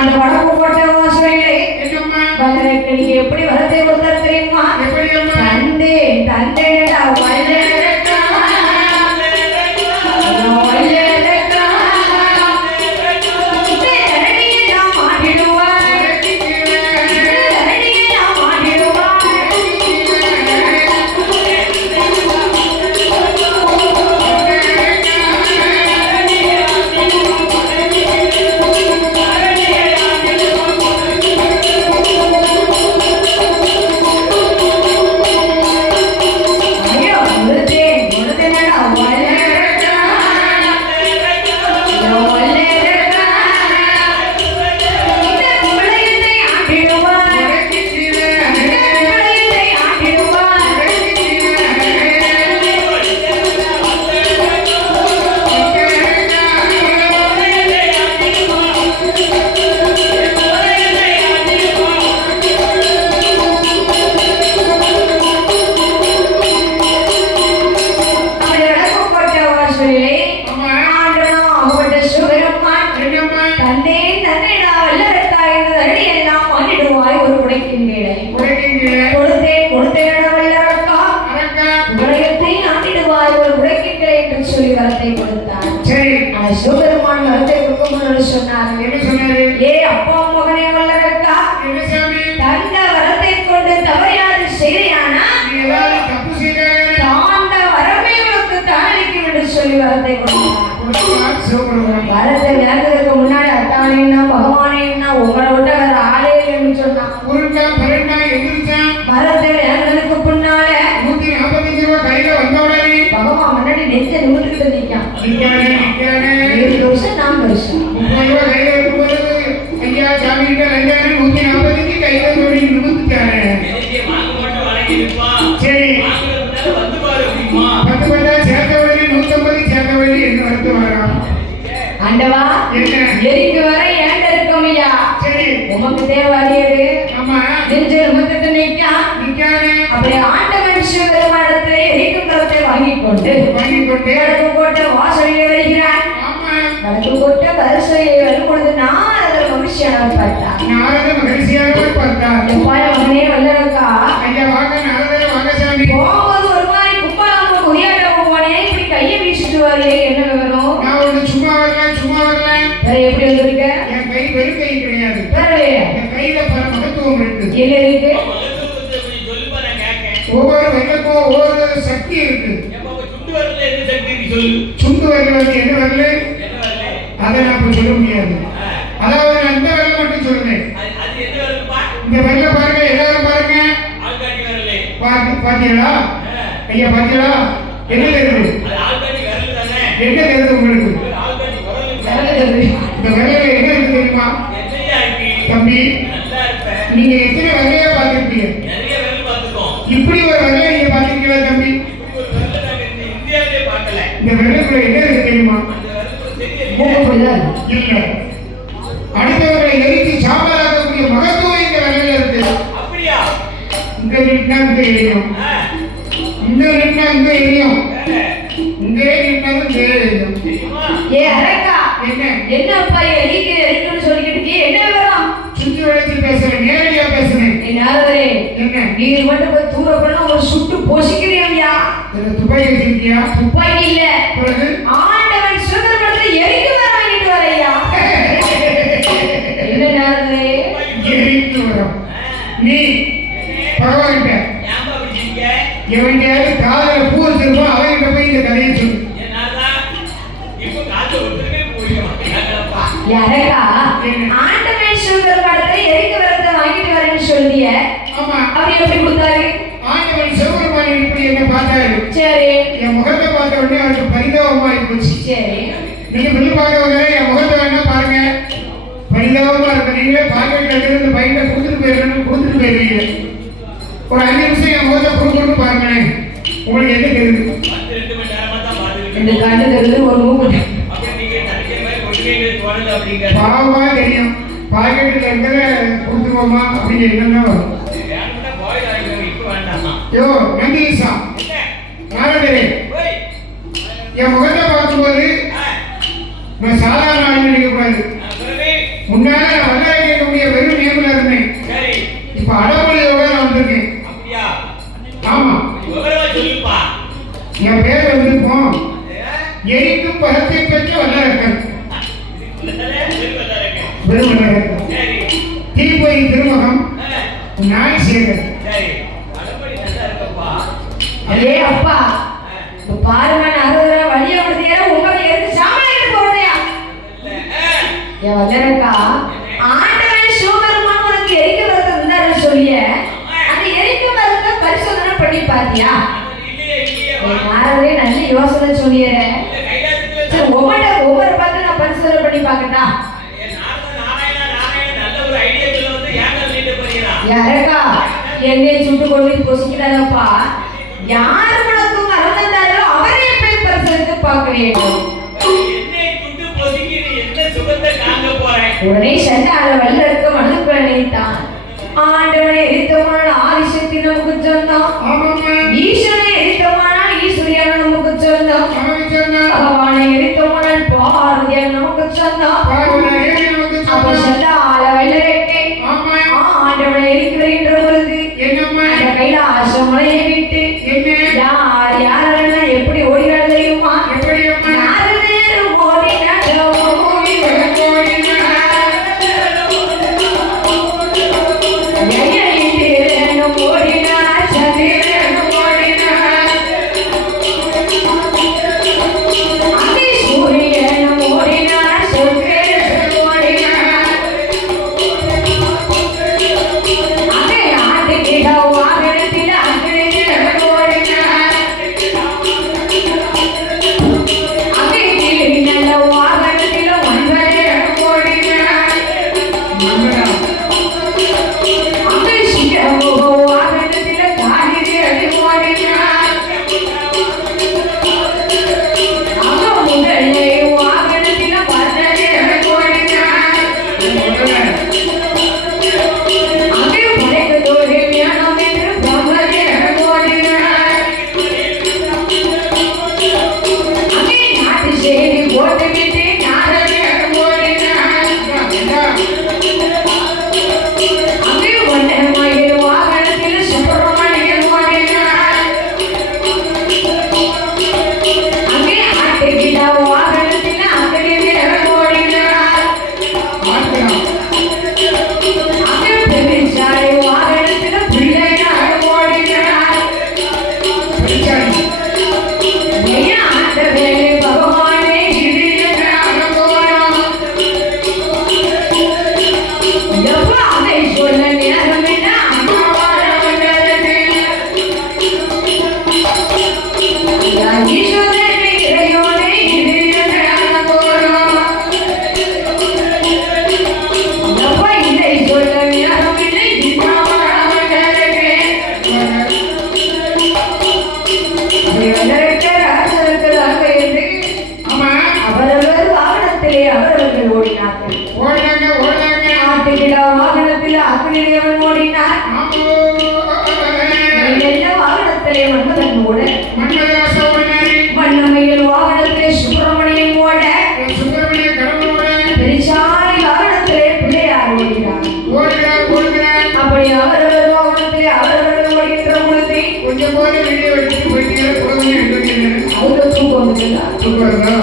அந்த வடக்கு போட்ட வாசலே வல்லரக்க நீங்க எப்படி வரத்தை கொடுத்தாரு தெரியுமா? தந்தே தந்தேடா வல்லரக்கா சிவபெருமான் வரத்தை கொடுக்கும்போது சொன்னார், ஏ அப்பா மகனே வல்லரக்கா, தந்த வரத்தை கொண்டு தவறியாது செய்தையானா தாண்ட வரமே உனக்கு தாளிக்கும் என்று சொல்லி வரத்தை கொடுத்தார். வரத்தை விளங்குறதுக்கு முன்னாடி அத்தானேன்னா பகவானேன்னா உங்களை விட்ட வேற ஆளே என்று சொன்னான். வரத்தை விளங்குறதுக்கு பின்னால 145 ரூபாய் கையில வந்தோடனே பகவான் முன்னாடி நெஞ்ச நிமிர்ந்துட்டு நிற்கான். 7 வருஷம் 4 வருஷம் 30 ரூபாய் கையில இருக்கும்போது ஐயா சாமி கிட்ட 145 கையில தோடி நிமிர்ந்துட்டாரு. சரி பத்து பத்தா சேர்த்த வழி 150 சேர்த்த வழி என்ன வருத்து வரான் ஆண்டவா எரிக்கு வர ஏண்ட இருக்கோமையா. சரி உமக்கு தேவாடியது நெஞ்ச நிமிர்ந்துட்டு நிற்கானே. அப்படி ஆண்டவன் சிவபெருமானத்தை எரிக்கும் கரத்தை வாங்கிக் கொண்டு வடக்கு கோட்டை வாசலிலே வருகிறார். வடக்கு கோட்டை வரிசையை வரும் பொழுது நாரதர் மகிழ்ச்சியாக பார்த்தார். எப்பாய மகனே வல்லரக்கா, போகும்போது ஒரு மாதிரி குப்பாலாம குறியாட்ட போவானே, இப்படி கையை வீசிட்டு வரே, என்ன விவரம்? சும்மா வரல வேற எப்படி வந்திருக்க? என் கை வெறும் கை கிடையாது, என் கையில பல மகத்துவம் இருக்கு. என்ன இருக்கு? ஒவ்வொரு வெள்ளக்கும் ஒவ்வொரு சக்தி இருக்கு. சுண்டு வரல என்ன வரல அதை நான் சொல்ல முடியாது. அதாவது நான் இந்த வெள்ளம் மட்டும் சொல்றேன். இந்த வெள்ளம் பாருங்க, எல்லாரும் பாருங்க, பாத்தீங்களா ஐயா, பாத்தீங்களா என்ன தெரியுது? என்ன தெரியுது உங்களுக்கு? இந்த வெள்ளையில என்ன இருக்கு தெரியுமா தம்பி? நீங்க எத்தனை வெள்ளையா பார்த்திருப்பீங்க? இப்படி ஒரு வெள்ளையை நீங்க பார்த்திருக்கீங்களா தம்பி? இந்த வெள்ளைக்குள்ள என்ன இருக்கு தெரியுமா? இல்ல, அடுத்தவர்களை எரித்து சாம்பலாக்கக்கூடிய மகத்துவம் இந்த வெள்ளையில இருக்கு. இங்க நின்னா இங்க எரியும், இங்க நின்னா இங்க எரியும், இங்கே நின்னாலும் இங்கே எரியும். ஏ அரக்கா, என்னப்பா எரிக்குன்னு சொல்லிக்கிட்டு என்ன விவரம்? சுத்தி வளைச்சு பேசுறேன், நேரடியா பேசுறேன். நாரதரே, என்ன நீர் மட்டும் போய் தூர பண்ணா ஒரு சுட்டு பொசிக்கிறீங்களா? துப்பாக்கி வச்சிருக்கியா? துப்பாக்கி இல்ல, ஆண்டவன் சிவபெருமானத்தை எரிக்கு வர வாங்கிட்டு வரையா. என்ன நாரதரே எரிக்கு வரோம்? நீ பகவான்கிட்ட எவன்கிட்ட காதல பூ வச்சிருப்போம், அவன்கிட்ட போய் இந்த கதையை சொல்லு. யாரக்கா ஆண்டவன் சிவபெருமானத்தை எரிக்கு வரத்தை வாங்கிட்டு வரேன்னு சொல்லிய? ஆமா. அவர் எப்படி கொடுத்தாரு? ஆண்டவன் சிவபெருமான் இப்படி என்ன பார்த்தாரு. சரி, என் முகத்தை பார்த்த உடனே அவருக்கு பரிதாபமா இருந்துச்சு. சரி, நீங்க வெளியே பார்க்கவங்க என் முகத்தை வேணா பாருங்க, பரிதாபமா இருக்கு. நீங்களே பாக்கெட்ல இருந்து பையில கொடுத்துட்டு போயிருவீங்க. ஒரு 5 நிமிஷம் என் முகத்தை கொடுத்து பாருங்களேன், உங்களுக்கு என்ன தெரியுது? இந்த கண்ணு தெரியுது, ஒரு மூக்கு பாவமா தெரியும். பாக்கெட்ல இருக்கிற கொடுத்துருவோமா அப்படின்னு என்னன்னா வரும். யோ நந்தீசா நாரதரே, என் முகத்தை பார்க்கும்போது நான் சாதாரண ஆள் நினைக்க கூடாது. முன்னால வல்ல திருமணம். சரி தீப்பொறி திருமுகம் நாய் சேகர். சரி அதுபடி நல்லா இருக்கப்பா. ஏ அப்பா இப்ப பாருங்க நான் 60 ரூபா வழிய கொடுத்தியா உங்களுக்கு எதுக்கு சாமான் எடுத்து போடுறியா ஏ வல்லரக்கா ஆண்டவன் சிவபெருமான் உனக்கு எரிக்க வரத்தை இருந்தாரு சொல்லிய அந்த எரிக்க வரத்தை பரிசோதனை பண்ணி பாத்தியா யாரவே நல்ல யோசனை சொல்லியற சரி ஒவ்வொரு பார்த்து நான் பரிசோதனை பண்ணி பார்க்கட்டா யாரக்கா என்னை சுட்டு கொண்டு பொசிக்கிறாரப்பா யார் உனக்கு மரம் தந்தாரோ அவரை போய் பரிசோதித்து பார்க்க வேண்டும் உடனே சண்டால வல்லருக்கு மனதுக்குள்ள நினைத்தான் ஆண்டவனை எரித்தமான ஆதிசக்தி நமக்கு சொந்தம் ஈஸ்வரனை எரித்தமான ஈஸ்வரியான நமக்கு சொந்தம் பகவானை எரித்தமான பார்வதியான நமக்கு சொந்தம் அப்ப சண்டால வல்லரக்கை ஆண்டவனை எரிக்கிற பொழுது அந்த கைலாசம் மலையை விட்டு யார் யாரெல்லாம் எப்படி ஓடினார் தெரியுமா கொஞ்சம் போல வீடியோ எடுத்து போயிட்டீங்க, குழந்தைங்க எடுத்து தூக்கம் வந்துட்டா தூக்கம்